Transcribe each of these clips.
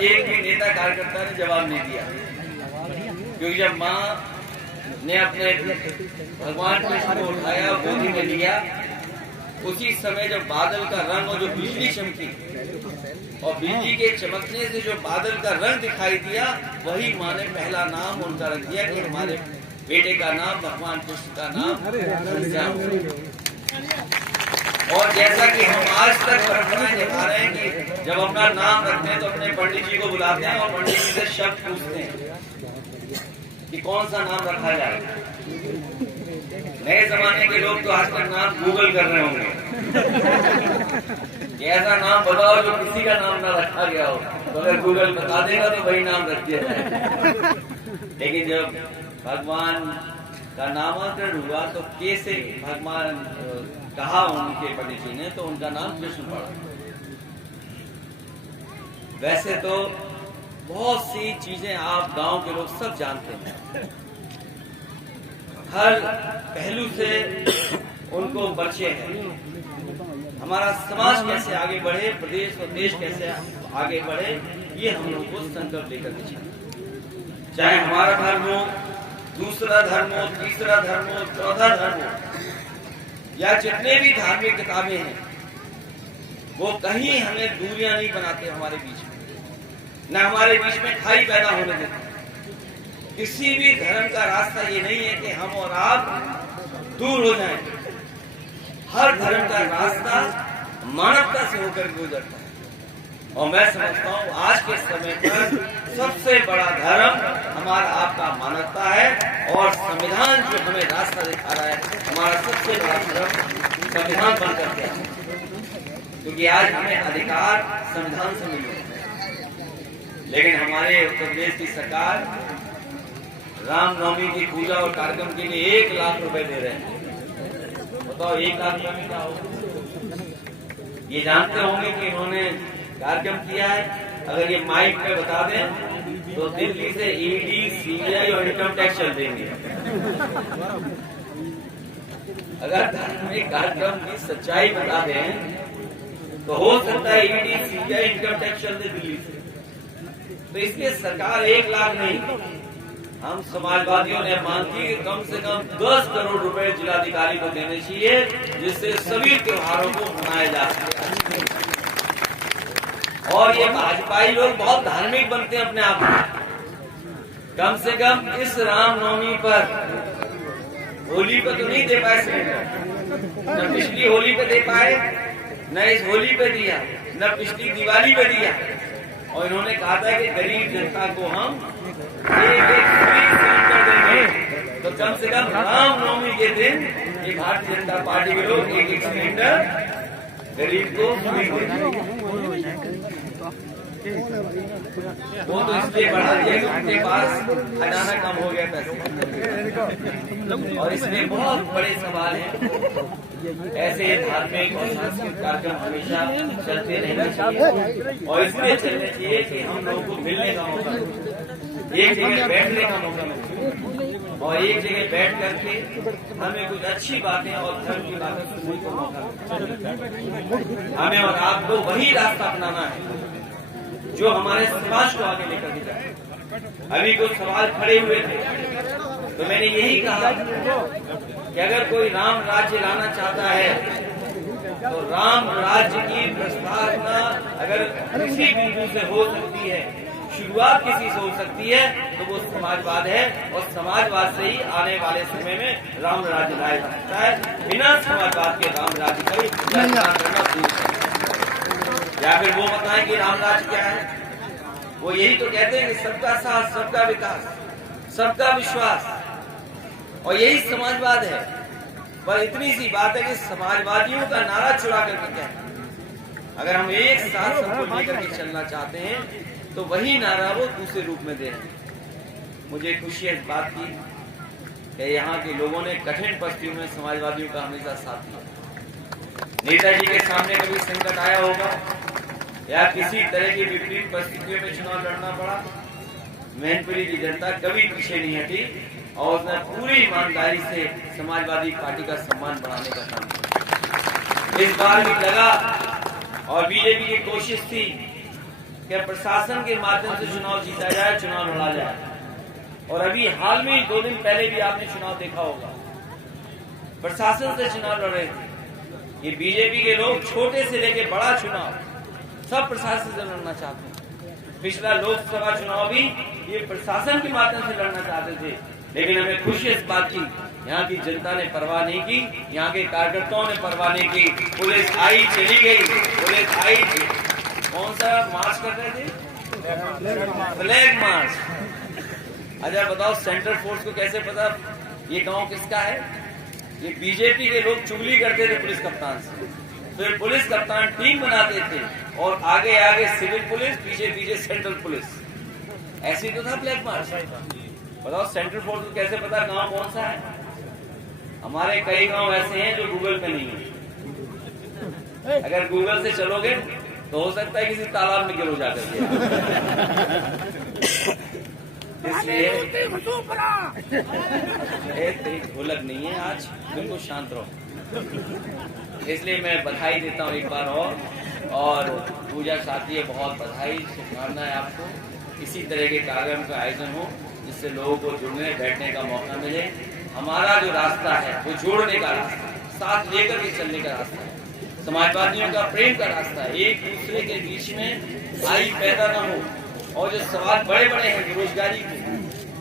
और एक भी नेता कार्यकर्ता ने जवाब नहीं दिया, क्योंकि जब माँ ने अपने भगवान कृष्ण को उठाया, गोदी में लिया, उसी समय जब बादल का रंग और जो बिजली चमकी और बिजली के चमकने से जो बादल का रंग दिखाई दिया, वही माँ ने पहला नाम उनका रख दिया कि हमारे बेटे का नाम भगवान कृष्ण का नाम। और जैसा कि हम आज तक परंपराएं निभा रहे हैं कि जब अपना नाम रखते हैं तो अपने पंडित जी को बुलाते हैं और पंडित जी से शब्द पूछते हैं कि कौन सा नाम रखा जाए। नए जमाने के लोग तो आजकल नाम गूगल कर रहे होंगे कि ऐसा नाम बताओ जो किसी का नाम ना रखा गया हो, तो अगर गूगल बता देगा तो वही नाम रख दिया जाए। लेकिन जब भगवान का नामांतरण हुआ तो कैसे भगवान कहा उनके पंडित जी ने, तो उनका नाम कृष्ण पड़ा। वैसे तो बहुत सी चीजें आप गांव के लोग सब जानते हैं, हर पहलू से उनको परिचय है। हमारा समाज कैसे आगे बढ़े, प्रदेश और देश कैसे आगे बढ़े, ये हम लोग को संकल्प लेकर के चलें। चाहे हमारा धर्म हो, दूसरा धर्म हो, तीसरा धर्म हो, चौथा धर्म हो, या जितने भी धार्मिक किताबें हैं, वो कहीं हमें दूरियां नहीं बनाते हमारे बीच में, न हमारे बीच में खाई पैदा होने देते। किसी भी धर्म का रास्ता ये नहीं है कि हम और आप दूर हो जाएं। हर धर्म का रास्ता मानवता से होकर गुजरता है, और मैं समझता हूँ आज के समय पर सबसे बड़ा धर्म हमारा आपका मानवता है, और संविधान जो हमें रास्ता दिखा रहा है, हमारा सबसे बड़ा धर्म संविधान बनकर के है, क्योंकि आज हमें अधिकार संविधान से मिले। लेकिन हमारे उत्तर प्रदेश की सरकार रामनवमी की पूजा और कार्यक्रम के लिए 1 लाख रुपए दे रहे हैं। बताओ 1 लाख रुपए में क्या होगा? ये जानते होंगे कि इन्होंने कार्यक्रम किया है, अगर ये माइक पे बता दें तो दिल्ली से ईडी, सीबीआई और इनकम टैक्स चल देंगे। अगर धार्मिक कार्यक्रम की सच्चाई बता दें तो हो सकता है ईडी, सीबीआई, इनकम टैक्स चल दे दिल्ली से। तो इसलिए सरकार 1 लाख नहीं, हम समाजवादियों ने मांग की कि कम से कम 10 करोड़ रुपए जिलाधिकारी को देने चाहिए, जिससे सभी त्योहारों को मनाया जा सके। और ये भाजपाई लोग बहुत धार्मिक बनते हैं अपने आप में। कम से कम इस रामनवमी पर, होली पर तो नहीं दे पाए सिलेंडर, न पिछली होली पे दे पाए, न इस होली पे दिया, न पिछली दिवाली पे दिया। और इन्होंने कहा था कि गरीब जनता को हम एक फ्री सिलेंडर देंगे, तो कम से कम रामनवमी के दिन ये भारतीय जनता पार्टी के लोग एक सिलेंडर गरीब को फ्री देंगे। वो तो इसलिए बढ़ा दिया कि उनके पास खजाना कम हो गया पैसे। और इसमें बहुत बड़े सवाल हैं। ऐसे धार्मिक और सांस्कृतिक कार्यक्रम हमेशा चलते रहना चाहिए, और इसलिए चलने चाहिए कि हम लोगों को मिलने का मौका मिले, एक जगह बैठने का मौका मिले, और एक जगह बैठ करके हमें कुछ अच्छी बातें और धर्म की बातें सुनने को मौका मिले। हमें और आपको वही रास्ता अपनाना है जो हमारे समाज को आगे लेकर के जाए। अभी कुछ सवाल खड़े हुए थे, तो मैंने यही कहा कि अगर कोई राम राज्य लाना चाहता है तो राम राज्य की प्रस्तावना अगर किसी बिंदु से हो सकती है, शुरुआत किसी से हो सकती है, तो वो समाजवाद है, और समाजवाद से ही आने वाले समय में राम राज्य लाया जा सकता है। बिना समाजवाद के राम राज्य का करना दूर है। या फिर वो बताएं कि राम राज्य क्या है? वो यही तो कहते हैं कि सबका साथ, सबका विकास, सबका विश्वास, और यही समाजवाद है। पर इतनी सी बात है कि समाजवादियों का नारा चुरा करके क्या है, अगर हम एक साथ सबको लेकर के चलना चाहते हैं तो वही नारा वो दूसरे रूप में दे रहे हैं। मुझे खुशी है इस बात की कि यहाँ के लोगों ने कठिन परिस्थितियों में समाजवादियों का हमेशा साथ दिया। नेताजी के सामने कभी संकट आया होगा या किसी तरह की विपरीत परिस्थितियों में चुनाव लड़ना पड़ा, मैनपुरी की जनता कभी पीछे नहीं हटी, और उसने पूरी ईमानदारी से समाजवादी पार्टी का सम्मान बढ़ाने का काम किया। इस बार भी लगा, और बीजेपी की कोशिश थी कि प्रशासन के माध्यम से चुनाव जीता जाए, चुनाव लड़ा जाए। और अभी हाल में 2 दिन पहले भी आपने चुनाव देखा होगा, प्रशासन से चुनाव लड़ रहे थे। ये बीजेपी के लोग छोटे से लेके बड़ा चुनाव सब प्रशासन से लड़ना चाहते हैं। पिछला लोकसभा चुनाव भी ये प्रशासन के माध्यम से लड़ना चाहते थे, लेकिन हमें खुशी इस बात की, यहाँ की जनता ने परवाह नहीं की, यहाँ के कार्यकर्ताओं ने परवाह नहीं की। पुलिस आई चली गई, पुलिस आई थी। कौन सा मार्च कर रहे थे? Flag march. अच्छा बताओ, सेंट्रल फोर्स को कैसे पता ये गांव किसका है? ये बीजेपी के लोग चुगली करते थे पुलिस कप्तान से, फिर पुलिस कप्तान टीम बनाते थे और आगे आगे सिविल पुलिस, पीछे पीछे सेंट्रल पुलिस। ऐसे ही तो था फ्लैग मार्च। बताओ सेंट्रल फोर्स को कैसे पता गांव कौन सा है? हमारे कई गांव ऐसे हैं जो गूगल पे नहीं है। अगर गूगल से चलोगे तो हो सकता है किसी तालाब में गिरो जाकर के। इसलिए ढोलक नहीं है आज, बिल्कुल शांत रहो। इसलिए मैं बधाई देता हूँ एक बार और पूजा साथी बहुत बधाई, शुभकामनाएं आपको। इसी तरह के कार्यक्रम का आयोजन हो जिससे लोगों को जुड़ने बैठने का मौका मिले। हमारा जो रास्ता है वो जोड़ने का रास्ता, साथ लेकर के चलने का रास्ता है, समाजवादियों का प्रेम का रास्ता है। एक दूसरे के बीच में भाई पैदा न हो। और जो सवाल बड़े बड़े हैं बेरोजगारी के,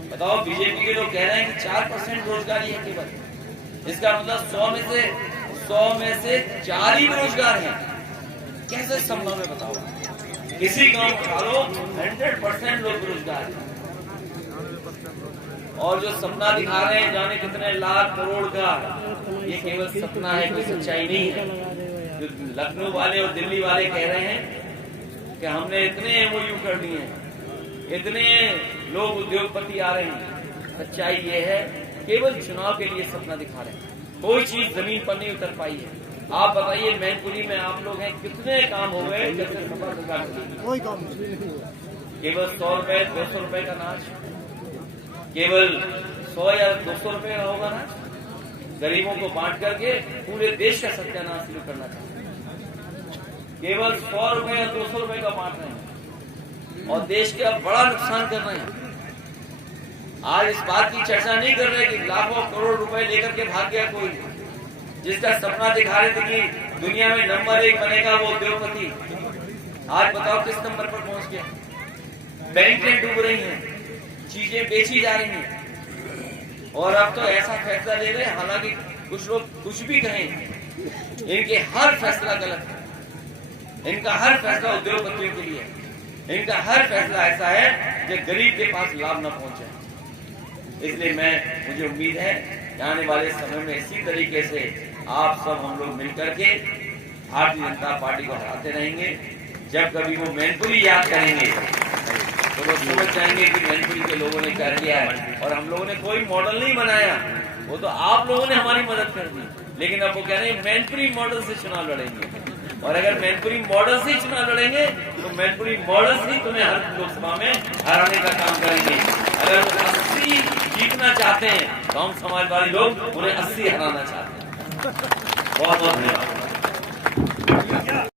बताओ बीजेपी के लोग कह रहे हैं कि 4% रोजगारी है केवल। इसका मतलब 100 में से 4 ही बेरोजगार हैं। कैसे संभव है बताओ? किसी गांव उठा लो 100% लोग बेरोजगार हैं। और जो सपना दिखा रहे हैं जाने कितने लाख करोड़ का, ये केवल सपना है, कोई सच्चाई नहीं है। जो लखनऊ वाले और दिल्ली वाले कह रहे हैं कि हमने इतने MOU कर दिए हैं, इतने लोग उद्योगपति आ रहे हैं, सच्चाई ये है केवल चुनाव के लिए सपना दिखा रहे हैं। कोई चीज जमीन पर नहीं उतर पाई है। आप बताइए मैनपुरी में आप लोग हैं, कितने काम हो गए जैसे सपा सरकार की? कोई काम नहीं। केवल 100 रुपए 200 रुपए का नाच, केवल 100 या 200 रुपए का होगा नाच, गरीबों को बांट करके पूरे देश का सत्यानाश शुरू करना चाहिए। केवल 100 रुपए या 200 रुपए का बांट रहे हैं और देश का बड़ा नुकसान कर रहे हैं। आज इस बात की चर्चा नहीं कर रहे कि लाखों करोड़ रुपए लेकर के भाग गया कोई, जिसका सपना दिखा रहे थे कि दुनिया में नंबर 1 बनेगा वो उद्योगपति। आज बताओ किस नंबर पर पहुंच गया? बैंकें डूब रही हैं, चीजें बेची जा रही हैं। और अब तो ऐसा फैसला ले रहे हैं, हालांकि कुछ लोग कुछ भी कहें, इनके हर फैसला गलत है। इनका हर फैसला उद्योगपतियों के लिए है। इनका हर फैसला ऐसा है कि गरीब के पास लाभ न पहुंचे। इसलिए मुझे उम्मीद है कि आने वाले समय में इसी तरीके से आप सब हम लोग मिलकर के भारतीय जनता पार्टी को हराते रहेंगे। जब कभी वो मैनपुरी याद करेंगे तो वो समझ जाएंगे कि मैनपुरी के लोगों ने कर दिया है और हम लोगों ने कोई मॉडल नहीं बनाया, वो तो आप लोगों ने हमारी मदद कर दी। लेकिन अब वो कह रहे हैं मैनपुरी मॉडल से चुनाव लड़ेंगे। और अगर मैनपुरी मॉडल से चुनाव लड़ेंगे तो मैनपुरी मॉडल से तुम्हें हर लोकसभा में हराने का काम करेंगे। अगर वो 80 जीतना चाहते हैं तो हम समाजवादी लोग उन्हें 80 हराना चाहते हैं। बहुत बहुत धन्यवाद।